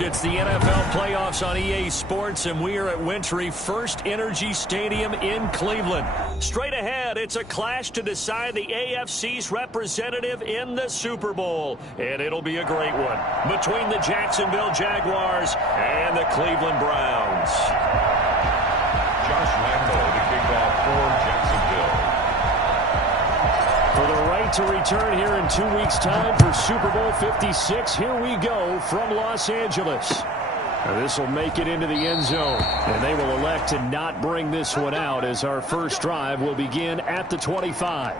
It's the NFL playoffs on EA Sports, and we are at Wintry First Energy Stadium in Cleveland. Straight ahead, it's a clash to decide the AFC's representative in the Super Bowl, and it'll be a great one between the Jacksonville Jaguars and the Cleveland Browns. Josh Lambo to kick off for Jacksonville. For the right to return here in 2 weeks' time for Super Bowl 56, here we go from Los Angeles. This will make it into the end zone, and they will elect to not bring this one out as our first drive will begin at the 25.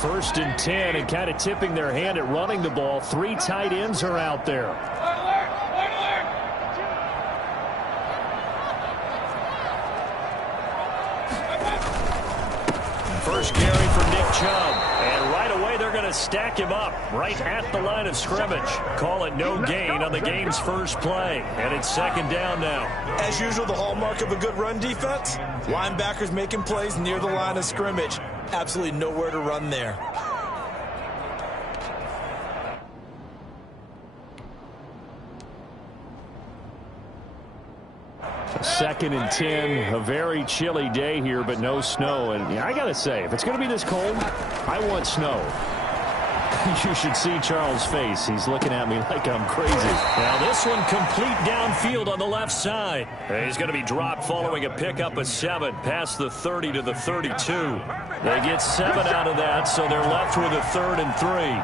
First and 10, and kind of tipping their hand at running the ball. 3 tight ends are out there. First carry for Nick Chubb. And right away they're going to stack him up right at the line of scrimmage. Call it no gain on the game's first play. And it's second down now. As usual, the hallmark of a good run defense, linebackers making plays near the line of scrimmage. Absolutely nowhere to run there. Second and 10, a very chilly day here, but no snow. And yeah, I got to say, if it's going to be this cold, I want snow. You should see Charles' face. He's looking at me like I'm crazy. Now this one complete downfield on the left side. He's going to be dropped following a pickup of 7 past the 30 to the 32. They get 7 out of that, so they're left with a 3rd and 3.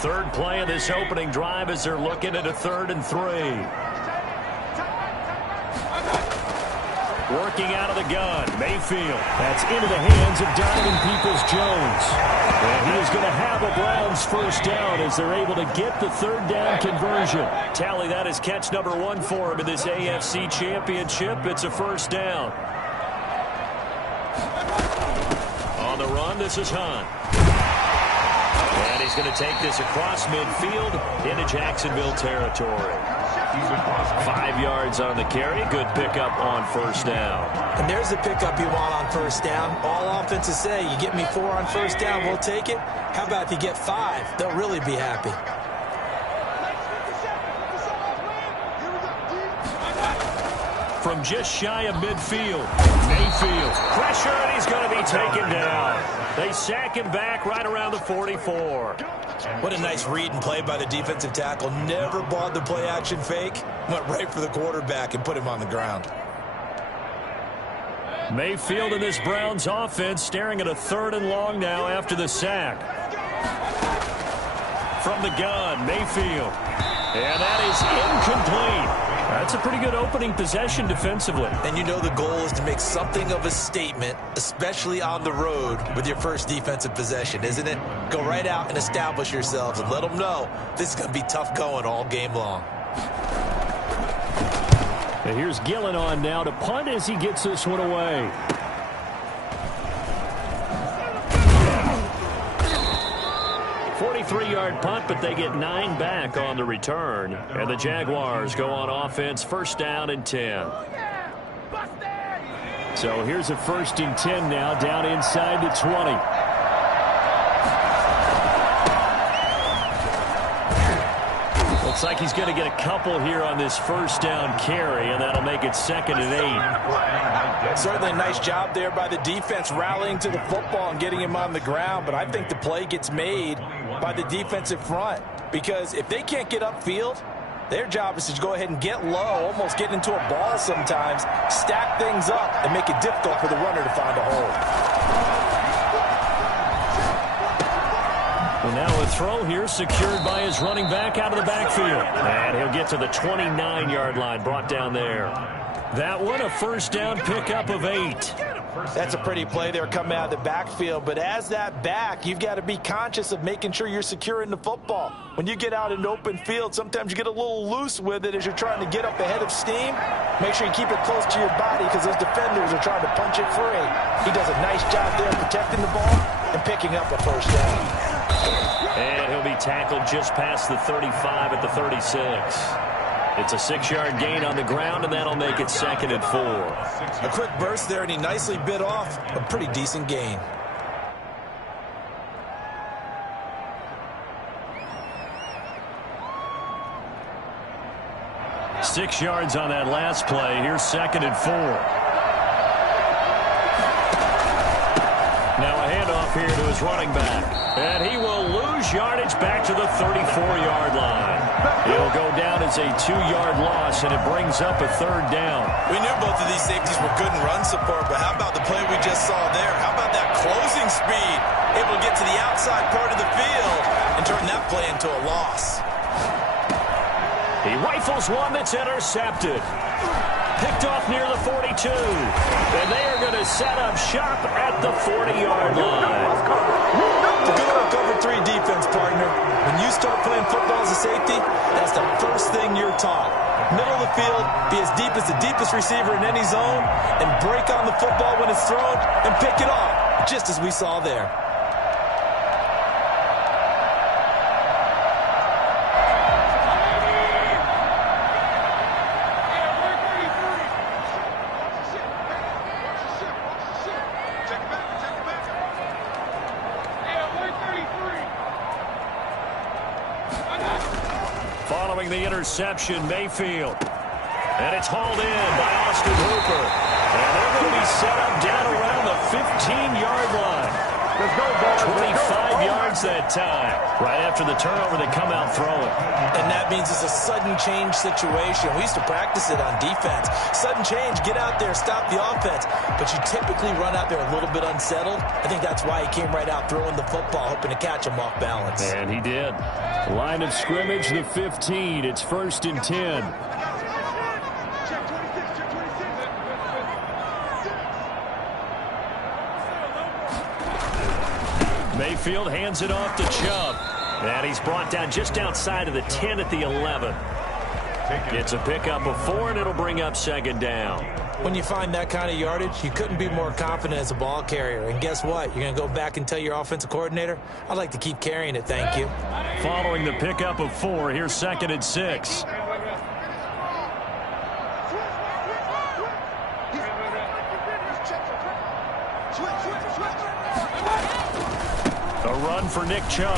Third play of this opening drive as they're looking at a 3rd and 3. Working out of the gun, Mayfield. That's into the hands of Donovan Peoples-Jones. And he is going to have a Browns first down as they're able to get the 3rd down conversion. Tally that as catch number 1 for him in this AFC Championship. It's a first down. On the run, this is Hunt. And he's going to take this across midfield into Jacksonville territory. 5 yards on the carry. Good pickup on first down. And there's the pickup you want on first down. All offenses say, you get me 4 on first down, we'll take it. How about if you get 5? They'll really be happy. From just shy of midfield, Mayfield. Pressure, and he's going to be taken down. They sack him back right around the 44. What a nice read and play by the defensive tackle. Never bought the play-action fake. Went right for the quarterback and put him on the ground. Mayfield in this Browns offense staring at a 3rd and long now after the sack. From the gun, Mayfield. And that is incomplete. That's a pretty good opening possession defensively. And you know the goal is to make something of a statement, especially on the road with your first defensive possession, isn't it? Go right out and establish yourselves and let them know this is going to be tough going all game long. And here's Gillen on now to punt as he gets this one away. Three-yard punt, but they get 9 back on the return. And the Jaguars go on offense, first down and 10. So here's a 1st and 10 now, down inside the 20. Looks like he's going to get a couple here on this first down carry, and that'll make it 2nd and 8. Certainly a nice job there by the defense rallying to the football and getting him on the ground, but I think the play gets made by the defensive front, because if they can't get upfield, their job is to go ahead and get low, almost get into a ball sometimes, stack things up, and make it difficult for the runner to find a hole. And now a throw here secured by his running back out of the backfield. And he'll get to the 29-yard line, brought down there. That one a first down pickup of 8. That's a pretty play there coming out of the backfield. But as that back, you've got to be conscious of making sure you're securing the football. When you get out in open field, sometimes you get a little loose with it as you're trying to get up ahead of steam. Make sure you keep it close to your body because those defenders are trying to punch it free. He does a nice job there protecting the ball and picking up a first down. And he'll be tackled just past the 35 at the 36. It's a 6-yard gain on the ground, and that'll make it 2nd and 4. A quick burst there, and he nicely bit off a pretty decent gain. Six yards on that last play. Here's 2nd and 4. Now a handoff here to his running back. And he will lose yardage back to the 34-yard line. It'll go down as a 2-yard loss, and it brings up a 3rd down. We knew both of these safeties were good in run support, but how about the play we just saw there? How about that closing speed? Able to get to the outside part of the field and turn that play into a loss. He rifles one that's intercepted. Picked off near the 42. And they are going to set up shop at the 40-yard line. The good old cover 3 defense, partner. When you start playing football as a safety, that's the first thing you're taught. Middle of the field, be as deep as the deepest receiver in any zone, and break on the football when it's thrown and pick it off, just as we saw there. Following the interception, Mayfield. And it's hauled in by Austin Hooper. And they're going to be set up down around the 15-yard line. 25 yards that time. Right after the turnover, they come out throwing. And that means it's a sudden change situation. We used to practice it on defense. Sudden change, get out there, stop the offense. But you typically run out there a little bit unsettled. I think that's why he came right out throwing the football, hoping to catch him off balance. And he did. Line of scrimmage, the 15. It's 1st and 10. Mayfield hands it off to Chubb. And he's brought down just outside of the 10 at the 11. Gets a pickup of 4, and it'll bring up 2nd down. When you find that kind of yardage, you couldn't be more confident as a ball carrier. And guess what? You're going to go back and tell your offensive coordinator, I'd like to keep carrying it, thank you. Following the pickup of 4, here's 2nd and 6. A run for Nick Chubb.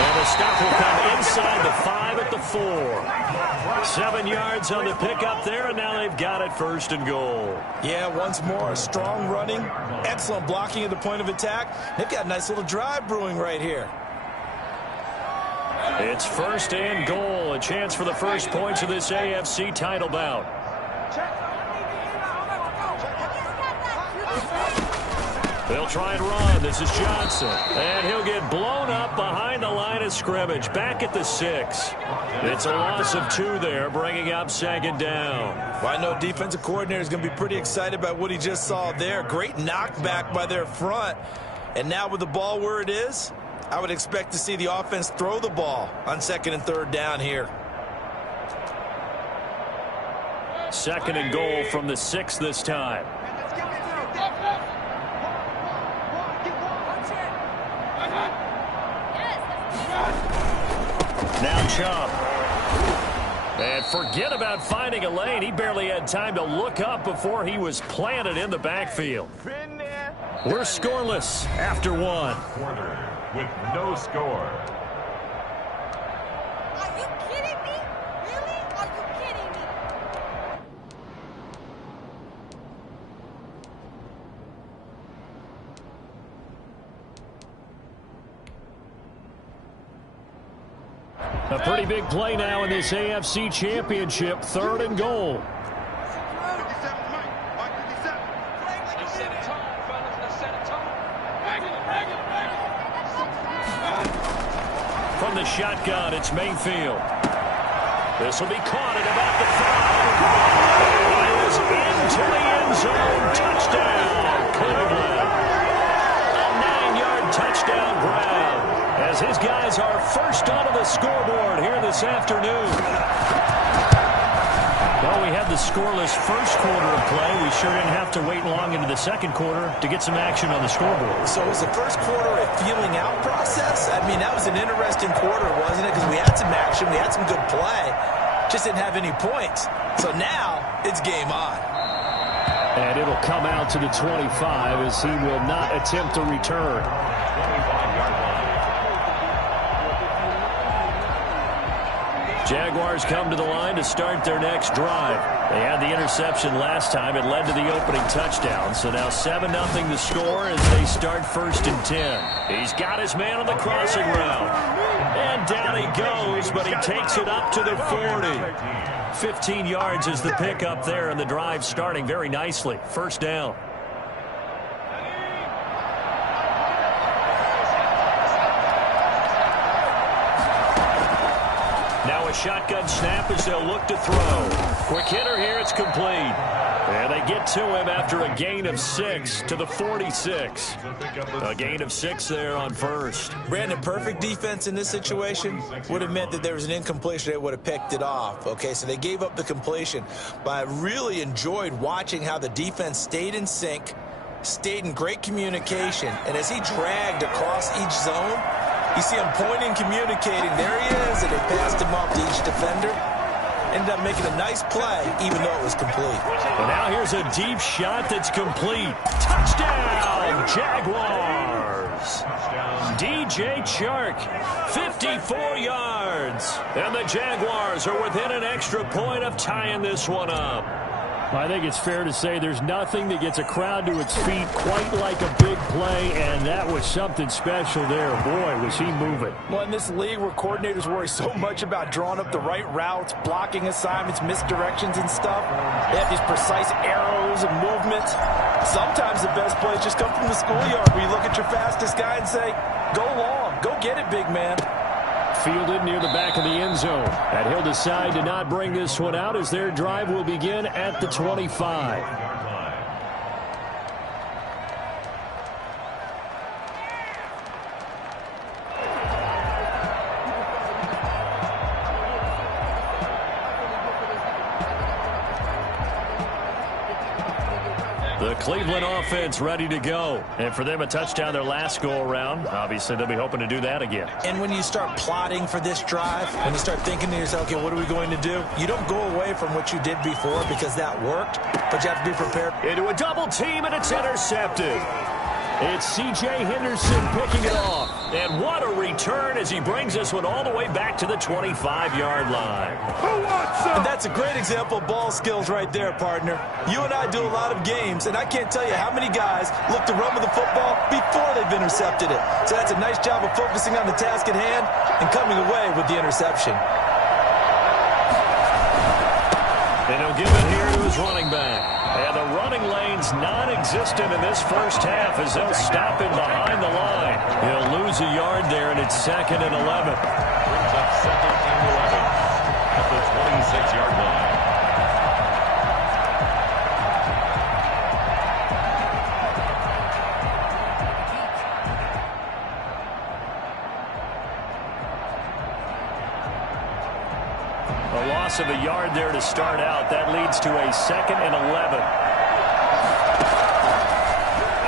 And the stop will come inside the 5 at the 4. 7 yards on the pickup there, and now they've got it 1st and goal. Yeah, once more, strong running, excellent blocking at the point of attack. They've got a nice little drive brewing right here. It's 1st and goal, a chance for the first points of this AFC title bout. They'll try and run. This is Johnson. And he'll get blown up behind the line of scrimmage. Back at the 6. It's a loss of 2 there, bringing up 2nd down. Well, I know defensive coordinator is going to be pretty excited about what he just saw there. Great knockback by their front. And now with the ball where it is, I would expect to see the offense throw the ball on 2nd and 3rd down here. 2nd and goal from the 6 this time. Now Chubb. And forget about finding a lane. He barely had time to look up before he was planted in the backfield. We're scoreless after 1. Quarter with no score. Are you kidding me? Really? Are you kidding me? A pretty big play now in this AFC Championship. 3rd and goal. From the shotgun, it's Mayfield. This will be caught at about the 5. into the end zone. Touchdown, Cleveland. A 9-yard touchdown grab as his guys are first onto the scoreboard here this afternoon. Well, we had the scoreless first quarter of play. We sure didn't have to wait long into the second quarter to get some action on the scoreboard. So was the first quarter a feeling out process? I mean, that was an interesting quarter, wasn't it? Because we had some action, we had some good play, just didn't have any points. So now it's game on. And it'll come out to the 25 as he will not attempt to return. Jaguars come to the line to start their next drive. They had the interception last time. It led to the opening touchdown. So now 7-0 the score as they start 1st and 10. He's got his man on the crossing route. And down he goes, but he takes it up to the 40. 15 yards is the pickup there, and the drive starting very nicely. First down. Now a shotgun snap as they'll look to throw. Quick hitter here, it's complete. And they get to him after a gain of 6 to the 46. A gain of 6 there on first. Brandon, perfect defense in this situation would have meant that there was an incompletion. They would have picked it off. Okay, so they gave up the completion. But I really enjoyed watching how the defense stayed in sync, stayed in great communication. And as he dragged across each zone, you see him pointing, communicating. There he is, and they passed him off to each defender. Ended up making a nice play, even though it was complete. And now here's a deep shot that's complete. Touchdown, Jaguars. DJ Chark, 54 yards. And the Jaguars are within an extra point of tying this one up. I think it's fair to say there's nothing that gets a crowd to its feet quite like a big play, and that was something special there. Boy, was he moving. Well, in this league where coordinators worry so much about drawing up the right routes, blocking assignments, misdirections and stuff, they have these precise arrows and movements. Sometimes the best plays just come from the schoolyard where you look at your fastest guy and say, go long, go get it, big man. Fielded near the back of the end zone. And he'll decide to not bring this one out as their drive will begin at the 25. The Cleveland offense ready to go. And for them, a touchdown their last go-around. Obviously, they'll be hoping to do that again. And when you start plotting for this drive, when you start thinking to yourself, okay, what are we going to do? You don't go away from what you did before because that worked, but you have to be prepared. Into a double team, and it's intercepted. It's C.J. Henderson picking it off. And what a return as he brings this one all the way back to the 25-yard line. And that's a great example of ball skills right there, partner. You and I do a lot of games, and I can't tell you how many guys look to run with the football before they've intercepted it. So that's a nice job of focusing on the task at hand and coming away with the interception. And he'll give it here to his running back. And the running lane's non-existent in this first half as they'll stop him behind the line. He'll lose a yard there, and it's 2nd and 11. Brings up 2nd and 11 at the 26-yard line. A loss of a yard there to start out. That leads to a 2nd and 11.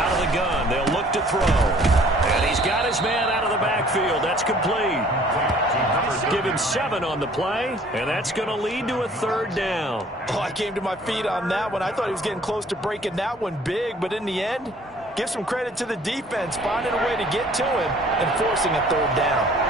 Out of the gun. They'll look to throw. And he's got his man out of the backfield. That's complete. Give him 7 on the play, and that's going to lead to a 3rd down. Oh, I came to my feet on that one. I thought he was getting close to breaking that one big, but in the end, give some credit to the defense, finding a way to get to him and forcing a 3rd down.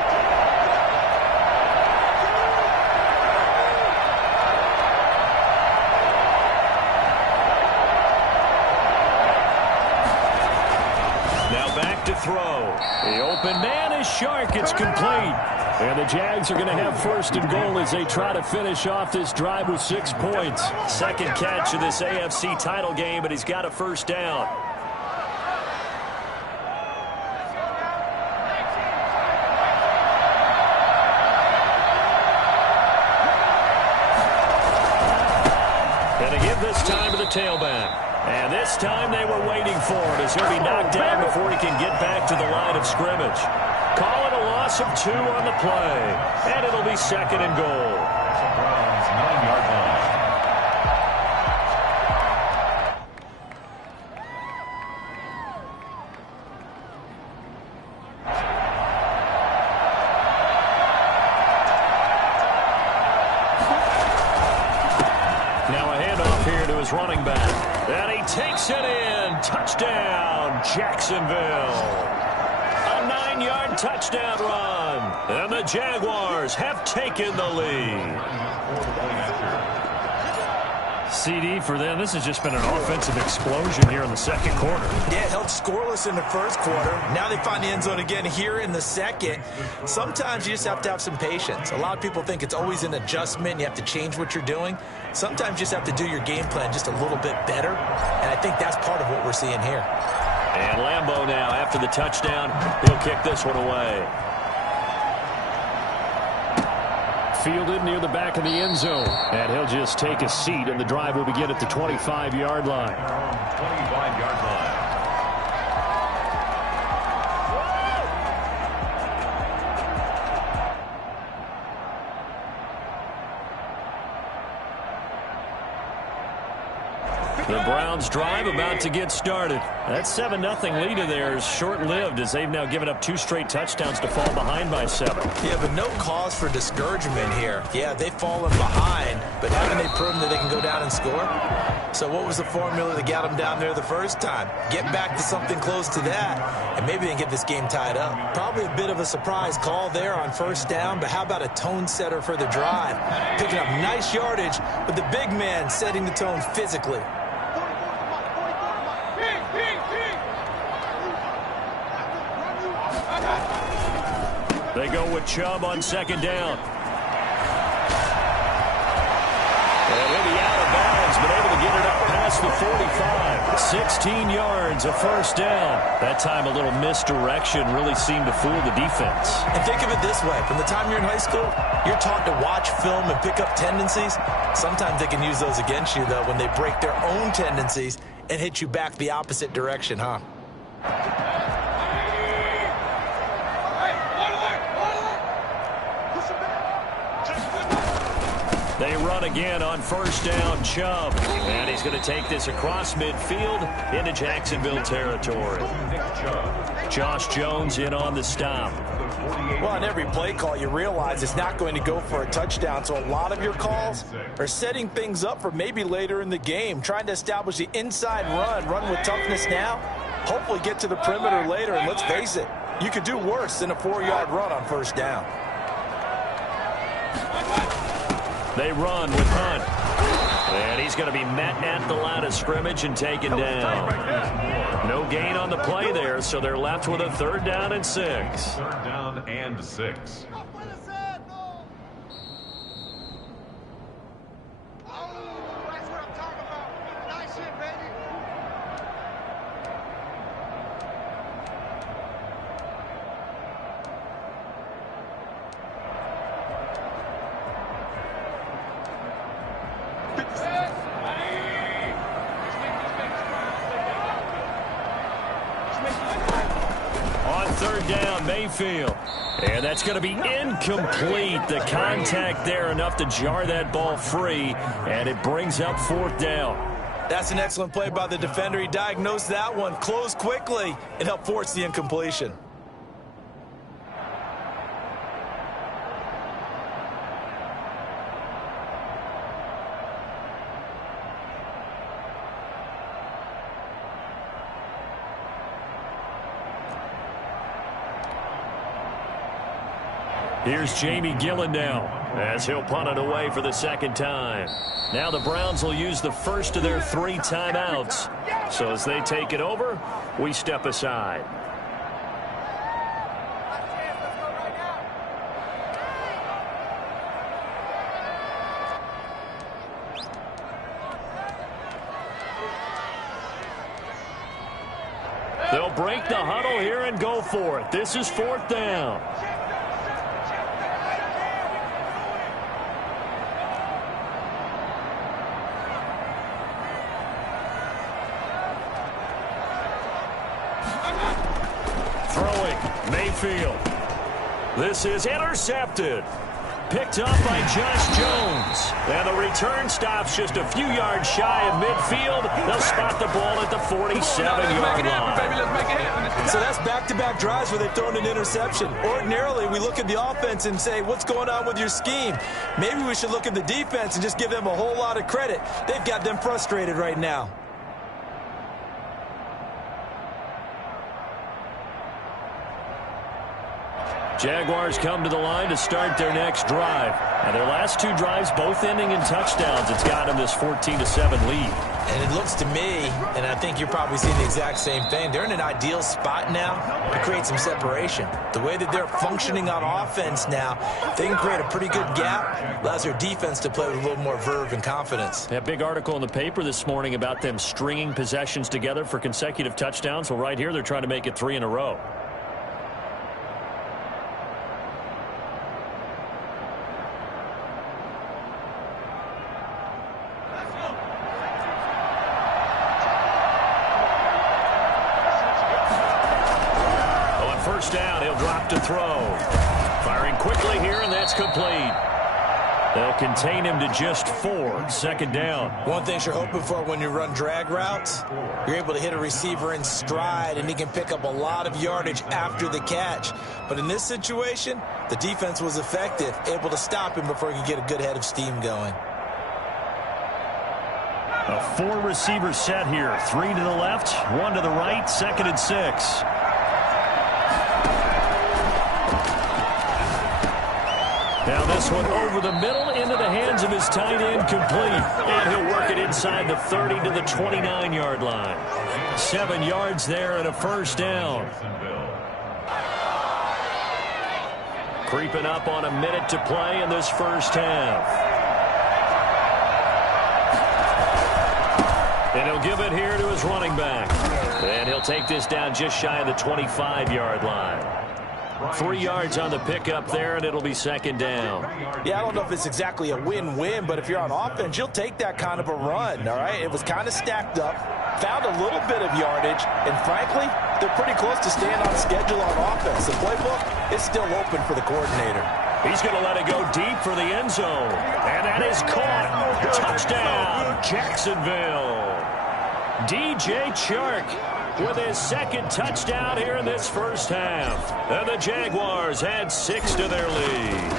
To throw. The open man is Chark. It's complete. And the Jags are going to have 1st and goal as they try to finish off this drive with 6 points. Second catch of this AFC title game, but he's got a 1st down. And to give this time to the tailback. And this time they were waiting for him as he'll be knocked down before he can get back to the line of scrimmage. Call it a loss of 2 on the play. And it'll be 2nd and goal. Browns 9-yard line. Now a handoff here to his running back. And he takes it in. Touchdown, Jacksonville. A 9-yard touchdown run. And the Jaguars have taken the lead. CD for them. This has just been an offensive explosion here in the second quarter. Yeah, held scoreless in the first quarter. Now they find the end zone again here in the second. Sometimes you just have to have some patience. A lot of people think it's always an adjustment. You have to change what you're doing. Sometimes you just have to do your game plan just a little bit better. And I think that's part of what we're seeing here. And Lambeau now, after the touchdown, he'll kick this one away. Fielded near the back of the end zone. And he'll just take a seat, and the drive will begin at the 25-yard line. 25-yard line. The Browns drive about to get started. That 7-0 lead of theirs short-lived as they've now given up 2 straight touchdowns to fall behind by 7. Yeah, but no cause for discouragement here. Yeah, they've fallen behind, but haven't they proven that they can go down and score? So what was the formula that got them down there the first time? Get back to something close to that, and maybe they can get this game tied up. Probably a bit of a surprise call there on first down, but how about a tone setter for the drive? Picking up nice yardage, but the big man setting the tone physically. They go with Chubb on 2nd down. And he'll be out of bounds, but able to get it up past the 45. 16 yards, a first down. That time a little misdirection really seemed to fool the defense. And think of it this way. From the time you're in high school, you're taught to watch film and pick up tendencies. Sometimes they can use those against you, though, when they break their own tendencies and hit you back the opposite direction, huh? They run again on first down, Chubb. And he's going to take this across midfield into Jacksonville territory. Josh Jones in on the stop. Well, on every play call, you realize it's not going to go for a touchdown. So a lot of your calls are setting things up for maybe later in the game, trying to establish the inside run with toughness now, hopefully get to the perimeter later. And let's face it, you could do worse than a 4-yard run on first down. They run with Hunt. And he's going to be met at the line of scrimmage and taken down. No gain on the play there, so they're left with a 3rd down and 6. 3rd down and 6. On 3rd down, Mayfield. And that's going to be incomplete. The contact there enough to jar that ball free, and it brings up 4th down. That's an excellent play by the defender. He diagnosed that one, closed quickly, and helped force the incompletion. Here's Jamie Gillen now as he'll punt it away for the 2nd time. Now the Browns will use the first of their 3 timeouts. So as they take it over, we step aside. They'll break the huddle here and go for it. This is 4th down. Mayfield. This is intercepted. Picked up by Josh Jones. And the return stops just a few yards shy of midfield. They'll spot the ball at the 47-yard line. So that's back-to-back drives where they've thrown an interception. Ordinarily, we look at the offense and say, what's going on with your scheme? Maybe we should look at the defense and just give them a whole lot of credit. They've got them frustrated right now. Jaguars come to the line to start their next drive. And their last two drives both ending in touchdowns. It's got them this 14-7 lead. And it looks to me, and I think you're probably seeing the exact same thing, they're in an ideal spot now to create some separation. The way that they're functioning on offense now, they can create a pretty good gap, allows their defense to play with a little more verve and confidence. That big article in the paper this morning about them stringing possessions together for consecutive touchdowns. Well, right here, they're trying to make it 3 in a row. Down, he'll drop to throw. Firing quickly here, and that's complete. They'll contain him to just 4. Second down. One thing you're hoping for when you run drag routes, you're able to hit a receiver in stride, and he can pick up a lot of yardage after the catch. But in this situation, the defense was effective, able to stop him before he could get a good head of steam going. A 4-receiver set here. 3 to the left, 1 to the right, 2nd and 6. Now this one over the middle into the hands of his tight end, complete. And he'll work it inside the 30 to the 29-yard line. 7 yards there and a first down. Creeping up on a minute to play in this first half. And he'll give it here to his running back. And he'll take this down just shy of the 25-yard line. 3 yards on the pickup there, and it'll be second down. Yeah, I don't know if it's exactly a win-win, but if you're on offense, you'll take that kind of a run, all right? It was kind of stacked up, found a little bit of yardage, and frankly, they're pretty close to staying on schedule on offense. The playbook is still open for the coordinator. He's going to let it go deep for the end zone. And that is caught. Touchdown, Jacksonville. DJ Chark with his second touchdown here in this first half. And the Jaguars add 6 to their lead.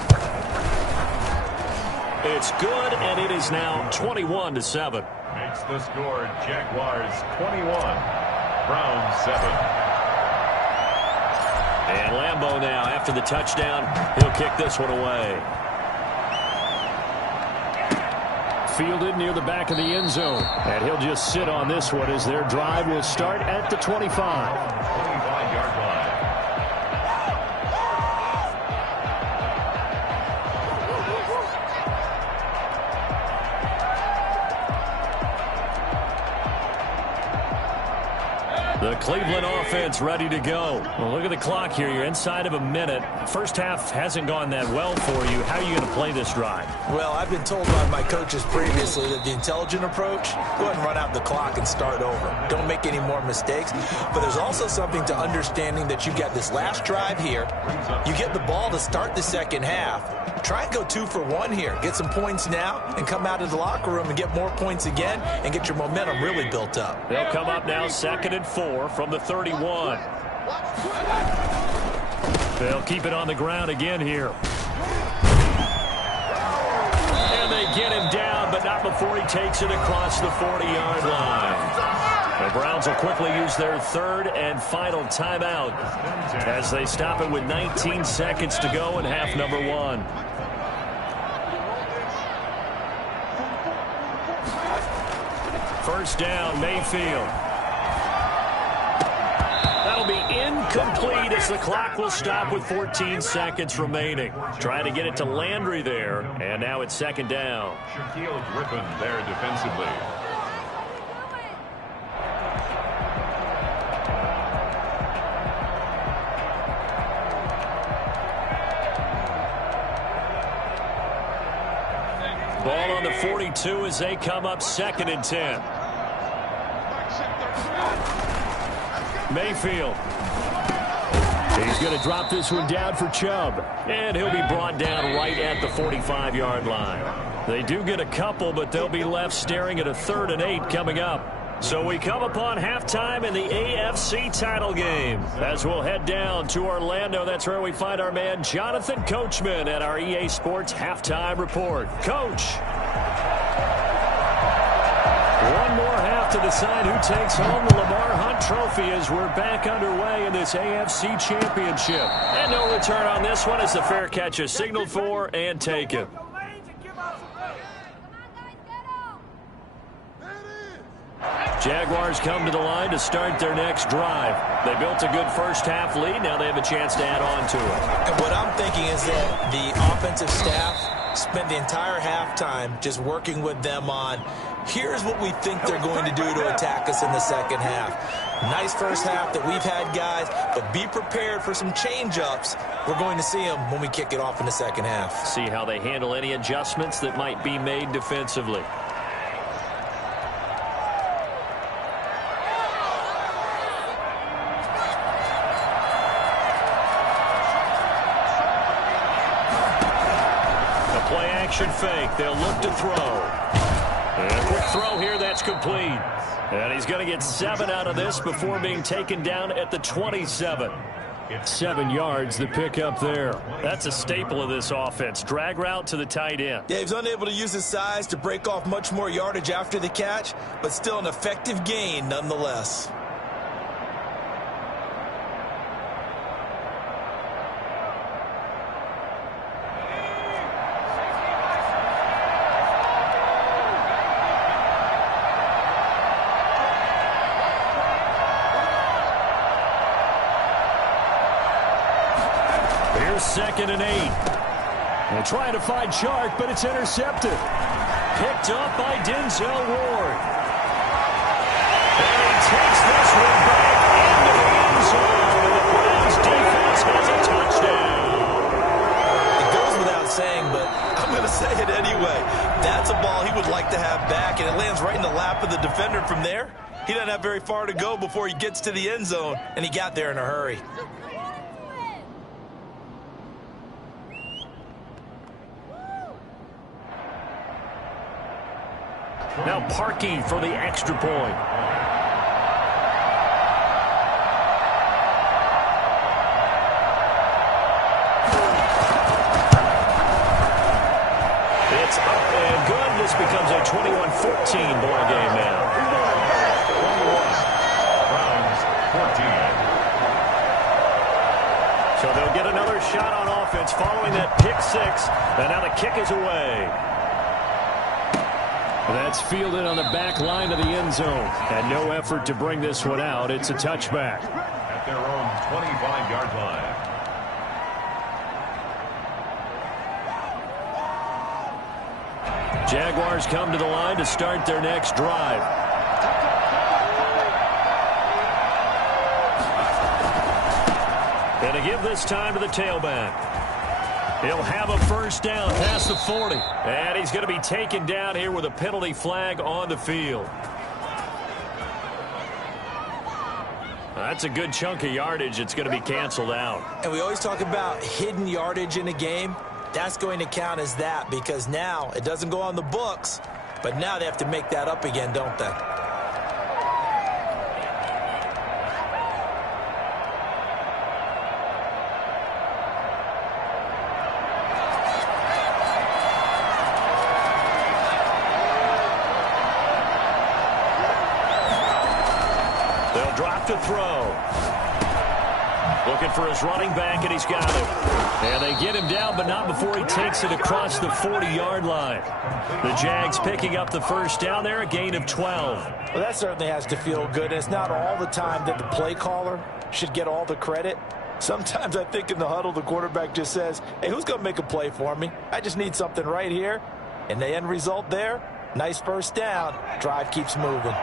It's good, and it is now 21-7. Makes the score Jaguars 21, Browns 7. And Lambeau now, after the touchdown, he'll kick this one away. Fielded near the back of the end zone. And he'll just sit on this one as their drive will start at the 25. 25-yard line. The Cleveland offense ready to go. Well, look at the clock here. You're inside of a minute. First half hasn't gone that well for you. How are you going to play this drive? Well, I've been told by my coaches previously that the intelligent approach, go ahead and run out the clock and start over. Don't make any more mistakes. But there's also something to understanding that you got this last drive here. You get the ball to start the second half. Try and go 2 for 1 here. Get some points now and come out of the locker room and get more points again and get your momentum really built up. They'll come up now 2nd and 4 from the 31. They'll keep it on the ground again here. And they get him down, but not before he takes it across the 40-yard line. The Browns will quickly use their 3rd and final timeout as they stop it with 19 seconds to go in half number 1. First down, Mayfield. That'll be incomplete as the clock will stop with 14 seconds remaining. Trying to get it to Landry there, and now it's second down. Shaquille Griffin there defensively. Ball on the 42 as they come up 2nd and 10. Mayfield. He's going to drop this one down for Chubb. And he'll be brought down right at the 45-yard line. They do get a couple, but they'll be left staring at a 3rd and 8 coming up. So we come upon halftime in the AFC title game. As we'll head down to Orlando, that's where we find our man Jonathan Coachman at our EA Sports Halftime Report. Coach. One more half to decide who takes home the Lamar Hunt Trophy as we're back underway in this AFC Championship. And no return on this one as the fair catch is signaled for and taken. Jaguars come to the line to start their next drive. They built a good first-half lead. Now they have a chance to add on to it. And what I'm thinking is that the offensive staff spent the entire halftime just working with them on, here's what we think they're going to do to attack us in the second half. Nice first half that we've had, guys, but be prepared for some change-ups. We're going to see them when we kick it off in the second half. See how they handle any adjustments that might be made defensively. Fake. They'll look to throw. And a quick throw here. That's complete. And he's going to get 7 out of this before being taken down at the 27. 7 yards, the pickup there. That's a staple of this offense. Drag route to the tight end. Yeah, he's unable to use his size to break off much more yardage after the catch, but still an effective gain nonetheless. Second and 8. They're trying to find Chark, but it's intercepted. Picked up by Denzel Ward. And he takes this one back into the end zone. And the Browns defense has a touchdown. It goes without saying, but I'm going to say it anyway. That's a ball he would like to have back, and it lands right in the lap of the defender from there. He doesn't have very far to go before he gets to the end zone, and he got there in a hurry. Now Parkey for the extra point. It's up and good. This becomes a 21-14 ball game now. So they'll get another shot on offense following that pick 6. And now the kick is away. That's fielded on the back line of the end zone. And no effort to bring this one out. It's a touchback. At their own 25-yard line. Jaguars come to the line to start their next drive. And to give this time to the tailback. He'll have a first down past the 40. And he's going to be taken down here with a penalty flag on the field. That's a good chunk of yardage. It's going to be canceled out. And we always talk about hidden yardage in a game. That's going to count as that because now it doesn't go on the books, but now they have to make that up again, don't they? They'll drop to throw. Looking for his running back, and he's got him. And they get him down, but not before he takes it across the 40-yard line. The Jags picking up the first down there, a gain of 12. Well, that certainly has to feel good. It's not all the time that the play caller should get all the credit. Sometimes I think in the huddle, the quarterback just says, hey, who's going to make a play for me? I just need something right here. And the end result there, nice first down. Drive keeps moving.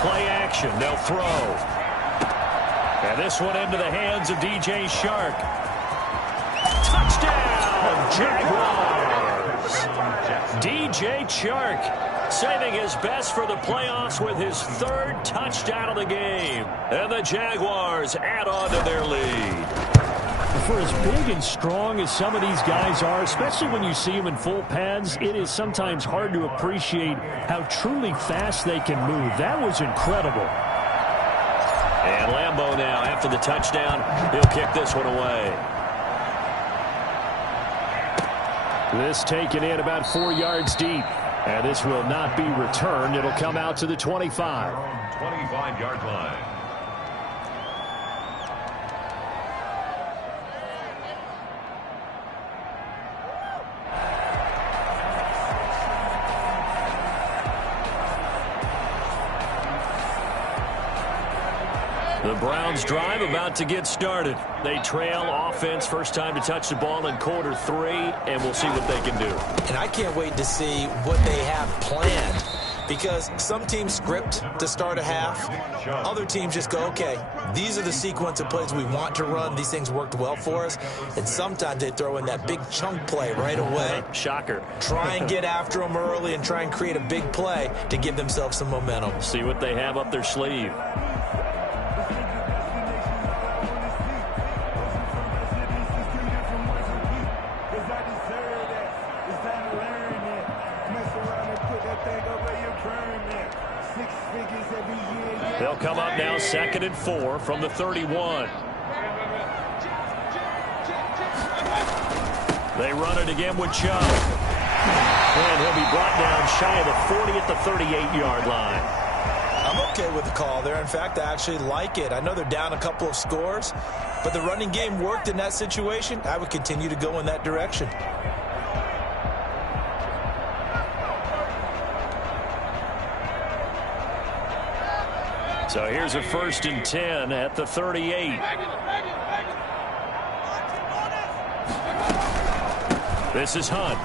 Play action. They'll throw. And this one into the hands of DJ Chark. Touchdown, Jaguars. DJ Chark saving his best for the playoffs with his 3rd touchdown of the game. And the Jaguars add on to their lead. For as big and strong as some of these guys are, especially when you see them in full pads, it is sometimes hard to appreciate how truly fast they can move. That was incredible. And Lambeau now, after the touchdown, he'll kick this one away. This taken in about 4 yards deep. And this will not be returned. It'll come out to the 25. 25-yard line. The Browns drive about to get started. They trail offense, first time to touch the ball in quarter 3, and we'll see what they can do. And I can't wait to see what they have planned, because some teams script to start a half. Other teams just go, okay, these are the sequence of plays we want to run. These things worked well for us. And sometimes they throw in that big chunk play right away. Shocker. Try and get after them early and try and create a big play to give themselves some momentum. See what they have up their sleeve. They'll come up now 2nd and 4 from the 31. They run it again with Chubb. And he'll be brought down shy of the 40 at the 38-yard line. I'm okay with the call there. In fact, I actually like it. I know they're down a couple of scores, but the running game worked in that situation. I would continue to go in that direction. So here's a 1st and 10 at the 38. This is Hunt.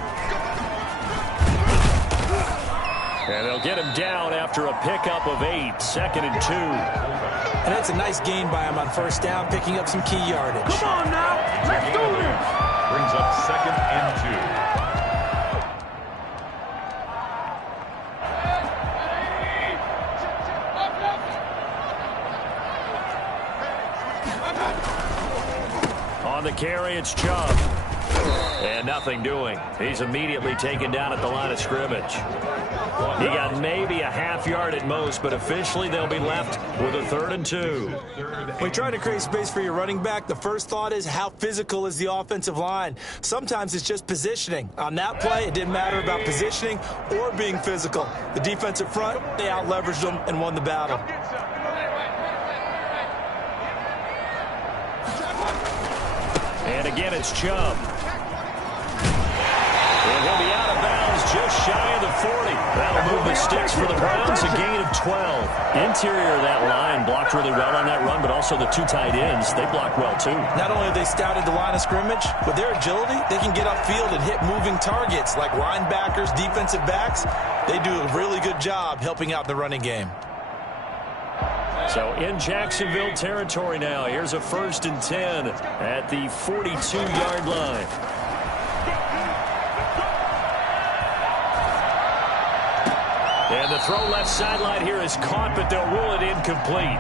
And they'll get him down after a pickup of 8, 2nd and 2. And that's a nice gain by him on 1st down, picking up some key yardage. Come on now, let's do this. Brings up 2nd and 2. On the carry, it's Chubb. And nothing doing. He's immediately taken down at the line of scrimmage. He got maybe a half yard at most, but officially they'll be left with a 3rd and 2. When you're trying to create space for your running back, the first thought is how physical is the offensive line. Sometimes it's just positioning. On that play, it didn't matter about positioning or being physical. The defensive front, they out-leveraged them and won the battle. And again, it's Chubb. And he'll be out of bounds just shy of the 40. That'll move the sticks for the Browns, a gain of 12. Interior of that line blocked really well on that run, but also the 2 tight ends, they blocked well too. Not only have they scouted the line of scrimmage, with their agility, they can get upfield and hit moving targets like linebackers, defensive backs. They do a really good job helping out the running game. So in Jacksonville territory now. Here's a 1st and 10 at the 42-yard line. And the throw left sideline here is caught, but they'll rule it incomplete.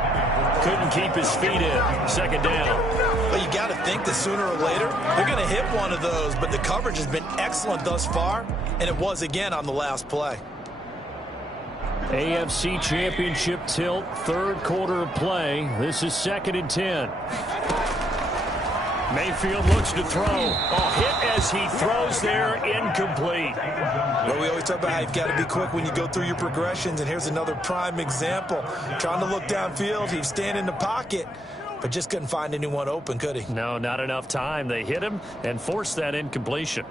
Couldn't keep his feet in. 2nd down. But you got to think that sooner or later, they're going to hit one of those. But the coverage has been excellent thus far, and it was again on the last play. AFC Championship tilt, 3rd quarter of play. This is 2nd and 10. Mayfield looks to throw. Hit as he throws there, incomplete. Well, we always talk about how you've got to be quick when you go through your progressions, and here's another prime example. Trying to look downfield, he's standing in the pocket, but just couldn't find anyone open, could he? No, not enough time. They hit him and forced that incompletion.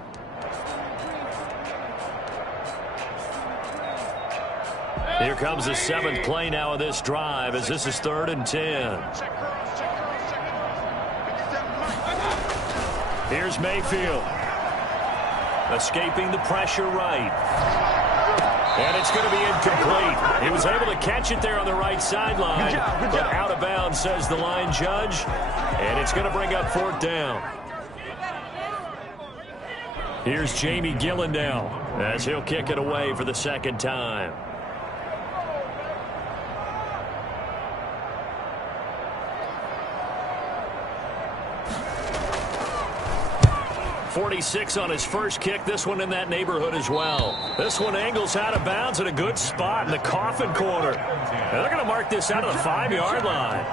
Here comes the 7th play now of this drive as this is 3rd and 10. Here's Mayfield. Escaping the pressure right. And it's going to be incomplete. He was able to catch it there on the right sideline, but out of bounds, says the line judge. And it's going to bring up 4th down. Here's Jamie Gillen now as he'll kick it away for the second time. .46 on his first kick. This one in that neighborhood as well. This one angles out of bounds at a good spot in the coffin corner. And they're going to mark this out of the 5-yard line.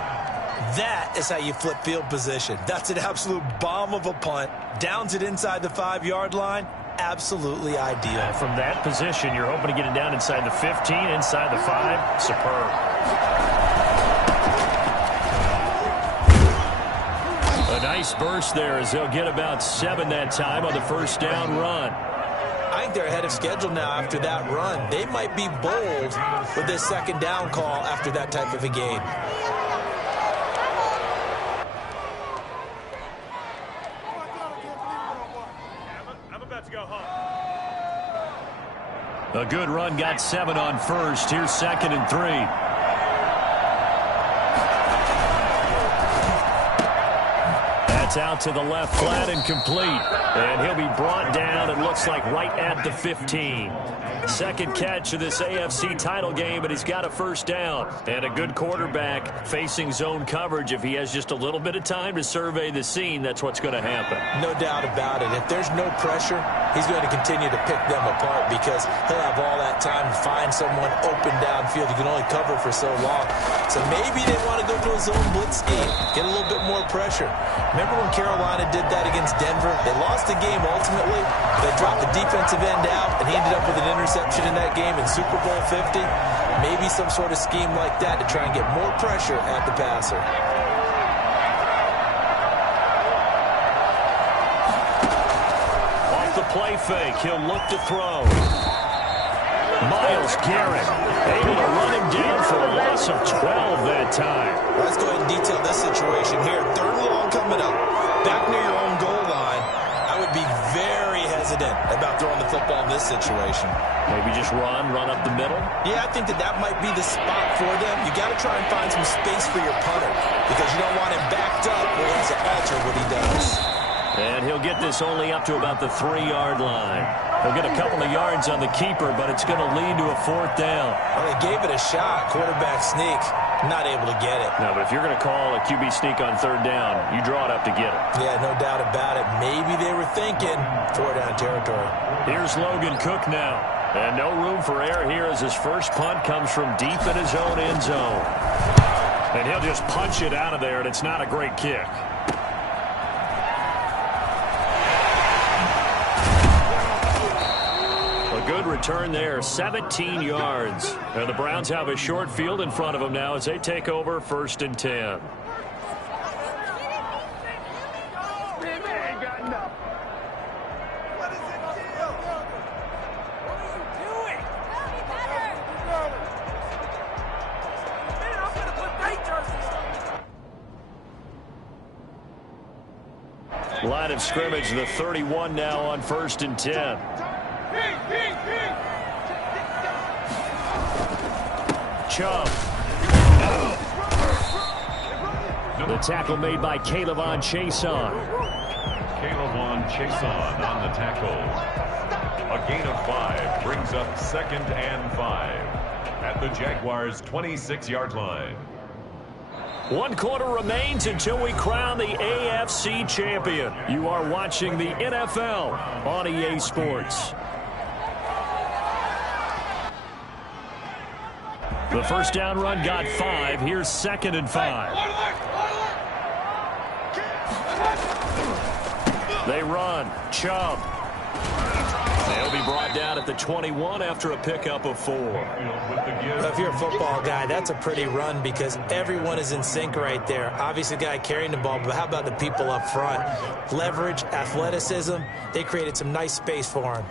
That is how you flip field position. That's an absolute bomb of a punt. Downs it inside the 5-yard line. Absolutely ideal. And from that position, you're hoping to get it down inside the 15, inside the 5. Superb. A nice burst there as they'll get about 7 that time on the first down run. I think they're ahead of schedule now after that run. They might be bold with this second down call after that type of a game. I'm about to go home. A good run got 7 on first. Here's 2nd and 3. Out to the left, flat and complete. And he'll be brought down, it looks like, right at the 15. Second catch of this AFC title game, but he's got a first down. And a good quarterback facing zone coverage. If he has just a little bit of time to survey the scene, that's what's going to happen. No doubt about it. If there's no pressure, he's going to continue to pick them apart because he'll have all that time to find someone open downfield. He can only cover for so long. So maybe they want to go to a zone blitz scheme, get a little bit more pressure. Remember when Carolina did that against Denver? They lost the game ultimately. They dropped the defensive end out, and he ended up with an interception in that game in Super Bowl 50. Maybe some sort of scheme like that to try and get more pressure at the passer. Off the play fake, he'll look to throw. Myles Garrett able to run him down for a loss of 12 that time. Let's go ahead and detail this situation here. 3rd and long coming up. Back near your own goal line. I would be very hesitant about throwing the football in this situation. Maybe just run up the middle? Yeah, I think that might be the spot for them. You got to try and find some space for your punter because you don't want him backed up where he has to alter what he does. And he'll get this only up to about the 3-yard line. He'll get a couple of yards on the keeper, but it's going to lead to a 4th down. Well, they gave it a shot. Quarterback sneak. Not able to get it. No, but if you're going to call a QB sneak on 3rd down, you draw it up to get it. Yeah, no doubt about it. Maybe they were thinking 4-down territory. Here's Logan Cook now. And no room for error here as his first punt comes from deep in his own end zone. And he'll just punch it out of there, and it's not a great kick. Good return there, 17 yards. And the Browns have a short field in front of them now as they take over 1st and 10. Line of scrimmage, the 31 now on 1st and 10. Chubb. The tackle made by K'Lavon Chaisson. K'Lavon Chaisson on the tackle. A gain of 5 brings up 2nd and 5 at the Jaguars' 26-yard line. 1 quarter remains until we crown the AFC champion. You are watching the NFL on EA Sports. The first down run got 5. Here's 2nd and 5. They run. Chubb. They'll be brought down at the 21 after a pickup of 4. If you're a football guy, that's a pretty run because everyone is in sync right there. Obviously, the guy carrying the ball, but how about the people up front? Leverage, athleticism, they created some nice space for him.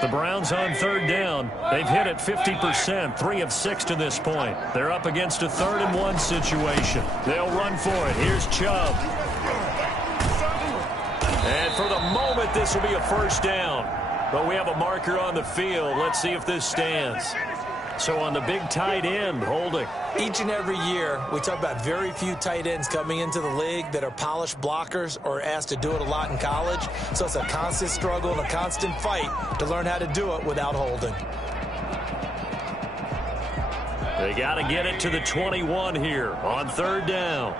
The Browns on 3rd down. They've hit it 50%, 3 of 6 to this point. They're up against a 3rd and 1 situation. They'll run for it. Here's Chubb. And for the moment, this will be a first down. But we have a marker on the field. Let's see if this stands. So on the big tight end, holding. Each and every year, we talk about very few tight ends coming into the league that are polished blockers or asked to do it a lot in college. So it's a constant struggle and a constant fight to learn how to do it without holding. They got to get it to the 21 here on third down.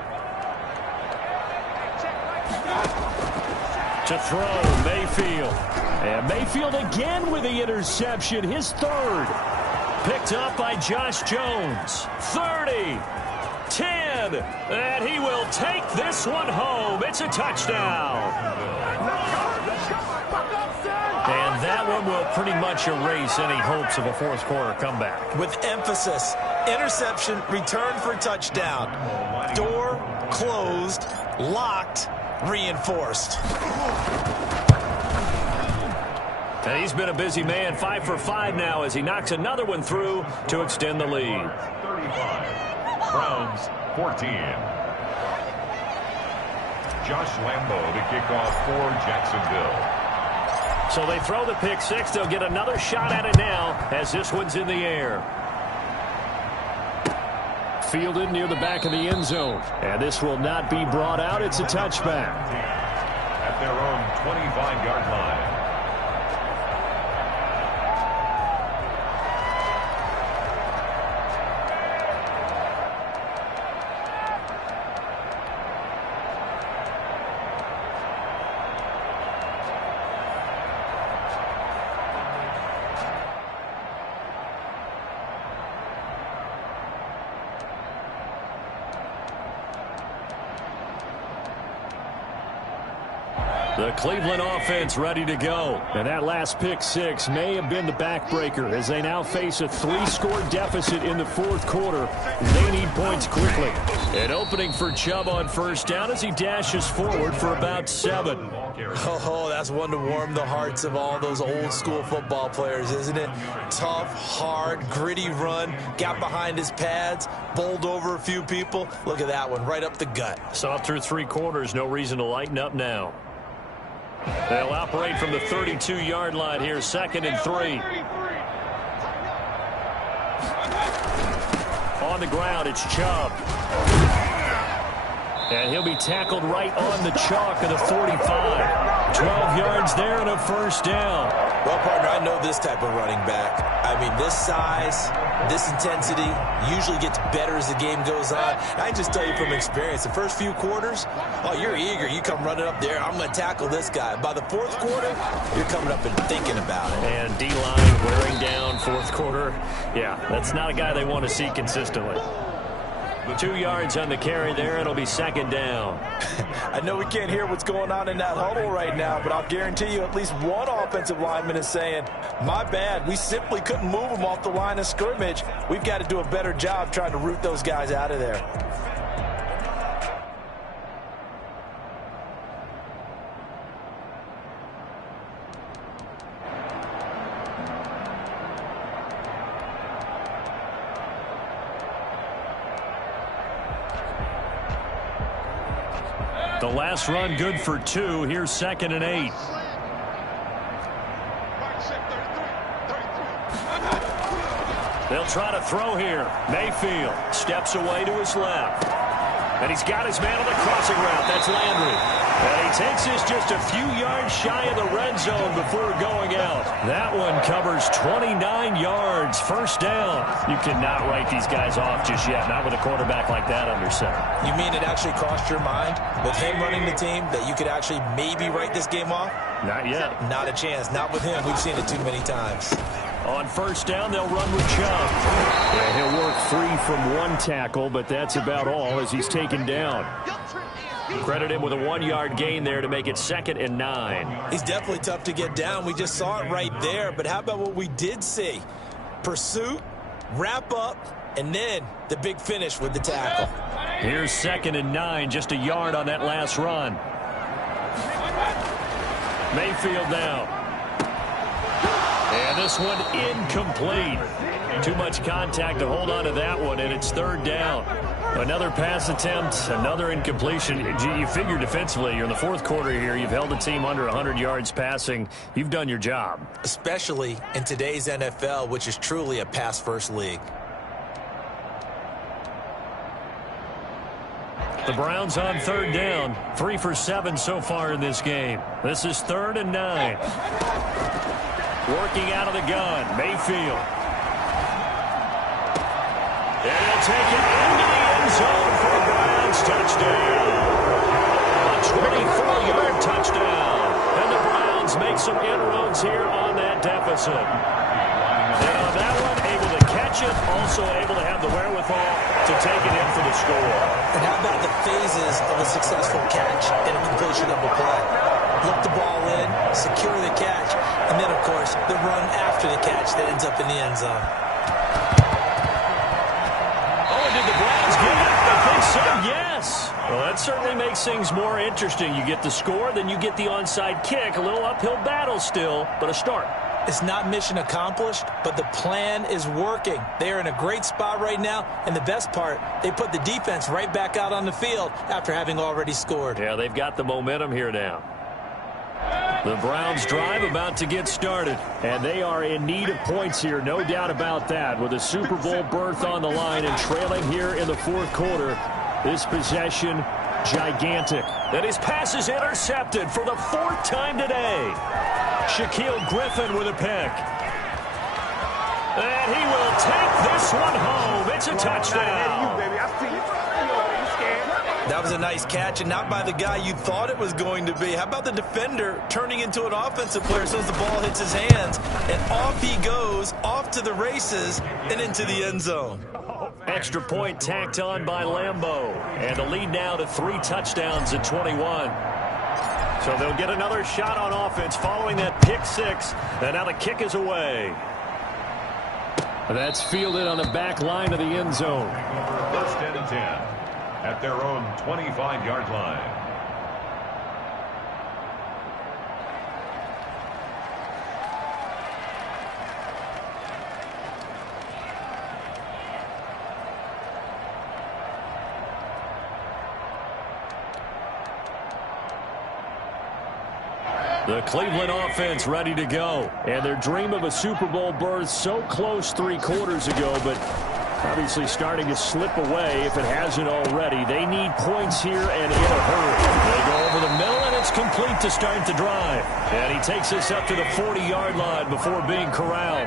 To throw, Mayfield. And Mayfield again with the interception, his third. Picked up by Josh Jones. 30, 10, and he will take this one home. It's a touchdown. And that one will pretty much erase any hopes of a fourth quarter comeback. With emphasis, interception, return for touchdown. Door closed, locked, reinforced. And he's been a busy man, 5 for 5 now as he knocks another one through to extend the lead. 35, Browns 14. Josh Lambo to kick off for Jacksonville. So they throw the pick six. They'll get another shot at it now as this one's in the air. Fielded near the back of the end zone. And this will not be brought out. It's a touchback. At their own 25-yard line. The Cleveland offense ready to go. And that last pick six may have been the backbreaker as they now face a 3-score deficit in the fourth quarter. They need points quickly. An opening for Chubb on first down as he dashes forward for about 7. Oh, that's one to warm the hearts of all those old school football players, isn't it? Tough, hard, gritty run, got behind his pads, bowled over a few people. Look at that one, right up the gut. Saw through 3 quarters, no reason to lighten up now. They'll operate from the 32-yard line here, 2nd and 3. On the ground, it's Chubb. And he'll be tackled right on the chalk of the 45. 12 yards there and a first down. Well, partner, I know this type of running back. I mean, this size, this intensity usually gets better as the game goes on. I just tell you from experience, the first few quarters, oh, you're eager. You come running up there, I'm going to tackle this guy. By the fourth quarter, you're coming up and thinking about it. And D-line wearing down fourth quarter. Yeah, that's not a guy they want to see consistently. 2 yards on the carry there. It'll be 2nd down. I know we can't hear what's going on in that huddle right now, but I'll guarantee you at least one offensive lineman is saying, my bad, we simply couldn't move them off the line of scrimmage. We've got to do a better job trying to root those guys out of there. The last run good for 2. Here's 2nd and 8. They'll try to throw here. Mayfield steps away to his left. And he's got his man on the crossing route. That's Landry. And he takes this just a few yards shy of the red zone before going out. That one covers 29 yards. First down. You cannot write these guys off just yet. Not with a quarterback like that under center. You mean it actually crossed your mind with him running the team that you could actually maybe write this game off? Not yet. Not a chance. Not with him. We've seen it too many times. On first down, they'll run with Chubb. Yeah, he'll work free from one tackle, but that's about all as he's taken down. Credit him with a 1-yard gain there to make it 2nd and 9. He's definitely tough to get down. We just saw it right there. But how about what we did see? Pursuit, wrap up, and then the big finish with the tackle. Here's 2nd and 9, just a yard on that last run. Mayfield now. And this one incomplete. Too much contact to hold on to that one, and it's third down. Another pass attempt, another incompletion. You figure defensively, you're in the fourth quarter here. You've held the team under 100 yards passing. You've done your job. Especially in today's NFL, which is truly a pass-first league. The Browns on third down. 3 for 7 so far in this game. This is 3rd and 9. Working out of the gun, Mayfield. And he'll take it into the end zone for a Browns touchdown. A 24-yard touchdown. And the Browns make some inroads here on that deficit. And on that one, able to catch it, also able to have the wherewithal to take it in for the score. And how about the phases of a successful catch and a completion of a play? Look the ball in, secure the catch, and then, of course, the run after the catch that ends up in the end zone. Did the Browns get it? I think so, yes. Well, that certainly makes things more interesting. You get the score, then you get the onside kick. A little uphill battle still, but a start. It's not mission accomplished, but the plan is working. They are in a great spot right now, and the best part, they put the defense right back out on the field after having already scored. Yeah, they've got the momentum here now. The Browns drive about to get started, and they are in need of points here, no doubt about that, with a Super Bowl berth on the line and trailing here in the fourth quarter. This possession, gigantic. And his pass is intercepted for the 4th time today. Shaquille Griffin with a pick. And he will take this one home. It's a touchdown. That was a nice catch, and not by the guy you thought it was going to be. How about the defender turning into an offensive player as soon as the ball hits his hands, and off he goes, off to the races, and into the end zone. Extra point tacked on by Lambeau, and the lead now to 3 touchdowns at 21. So they'll get another shot on offense following that pick 6, and now the kick is away. That's fielded on the back line of the end zone. 1st and 10. At their own 25-yard line. The Cleveland offense ready to go. And their dream of a Super Bowl berth so close 3 quarters ago, but obviously starting to slip away if it hasn't already. They need points here and in a hurry. They go over the middle, and it's complete to start the drive. And he takes us up to the 40-yard line before being corralled.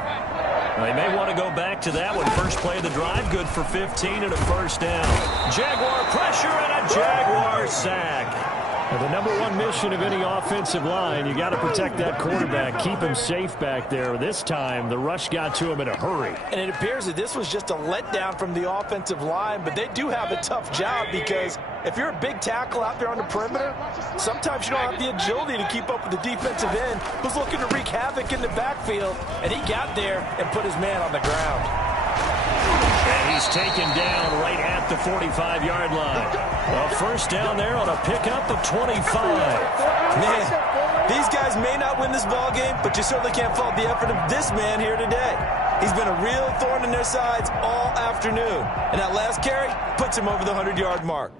They may want to go back to that one. First play of the drive, good for 15 and a 1st down. Jaguar pressure and a Jaguar sack. And the #1 mission of any offensive line, you got to protect that quarterback, keep him safe back there. This time, the rush got to him in a hurry. And it appears that this was just a letdown from the offensive line, but they do have a tough job because if you're a big tackle out there on the perimeter, sometimes you don't have the agility to keep up with the defensive end who's looking to wreak havoc in the backfield, and he got there and put his man on the ground. And he's taken down right at the 45-yard line. A 1st down there on a pickup of 25. Man, these guys may not win this ball game, but you certainly can't fault the effort of this man here today. He's been a real thorn in their sides all afternoon. And that last carry puts him over the 100-yard mark.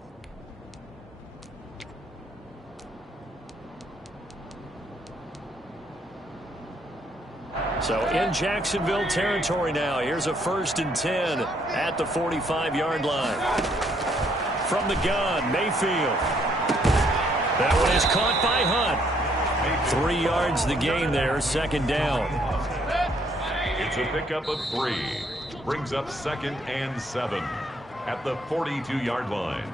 So in Jacksonville territory now. Here's a 1st and 10 at the 45-yard line. From the gun, Mayfield. That one is caught by Hunt. 3 yards the gain there, 2nd down. It's a pickup of 3. Brings up 2nd and 7 at the 42-yard line.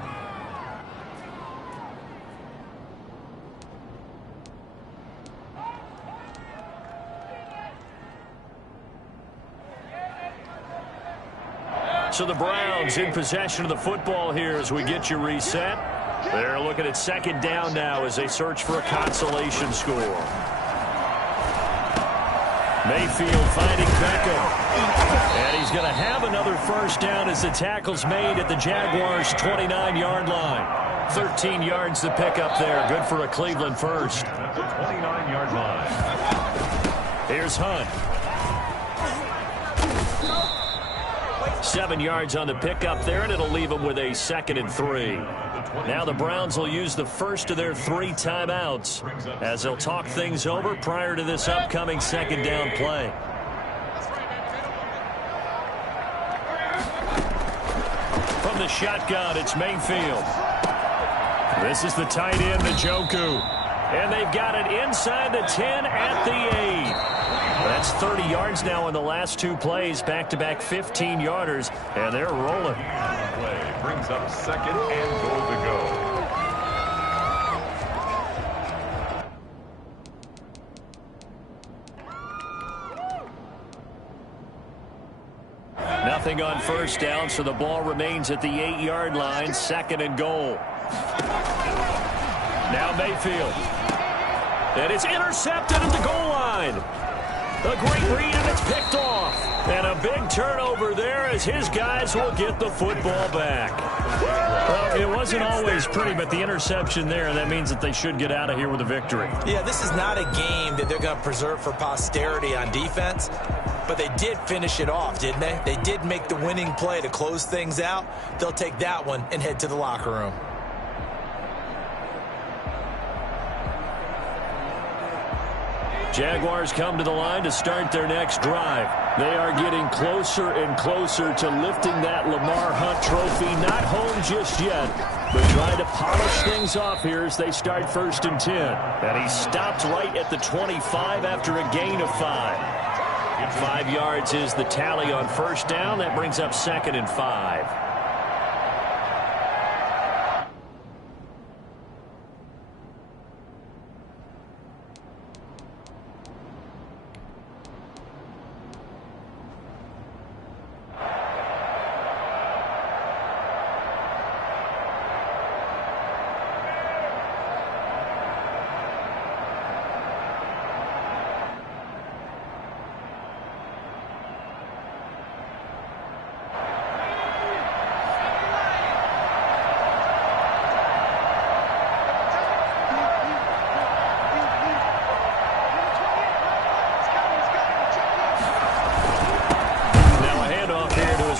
So the Browns in possession of the football here as we get you reset. They're looking at 2nd down now as they search for a consolation score. Mayfield finding Beckham. And he's going to have another 1st down as the tackle's made at the Jaguars' 29-yard line. 13 yards to pick up there. Good for a Cleveland 1st. At the 29-yard line. Here's Hunt. 7 yards on the pickup there, and it'll leave them with a 2nd and 3. Now the Browns will use the first of their 3 timeouts as they'll talk things over prior to this upcoming 2nd down play. From the shotgun, it's Mayfield. This is the tight end, Njoku. And they've got it inside the 10 at the 8. That's 30 yards now in the last 2 plays, back-to-back 15-yarders, and they're rolling. Play brings up 2nd and goal to go. Nothing on first down, so the ball remains at the 8-yard line, 2nd and goal. Now Mayfield. And it's intercepted at the goal line. A great read, and it's picked off. And a big turnover there as his guys will get the football back. Well, it wasn't always pretty, but the interception there, that means that they should get out of here with a victory. Yeah, this is not a game that they're going to preserve for posterity on defense, but they did finish it off, didn't they? They did make the winning play to close things out. They'll take that one and head to the locker room. Jaguars come to the line to start their next drive. They are getting closer and closer to lifting that Lamar Hunt trophy. Not home just yet, but trying to polish things off here as they start 1st and 10. And he stopped right at the 25 after a gain of 5. 5 yards is the tally on first down. That brings up 2nd and 5.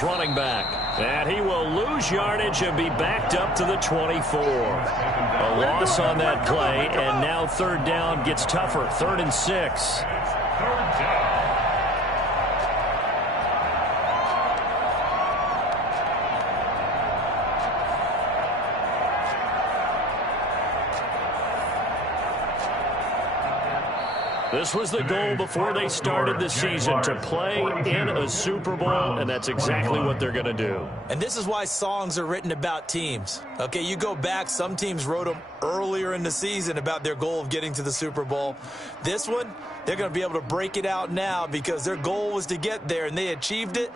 Running back, and he will lose yardage and be backed up to the 24. A loss on that play, and now 3rd down gets tougher. 3rd and 6. 3rd down. This was the goal before they started the season, to play in a Super Bowl, and that's exactly what they're going to do. And this is why songs are written about teams. Okay, you go back, some teams wrote them earlier in the season about their goal of getting to the Super Bowl. This one, they're going to be able to break it out now because their goal was to get there, and they achieved it.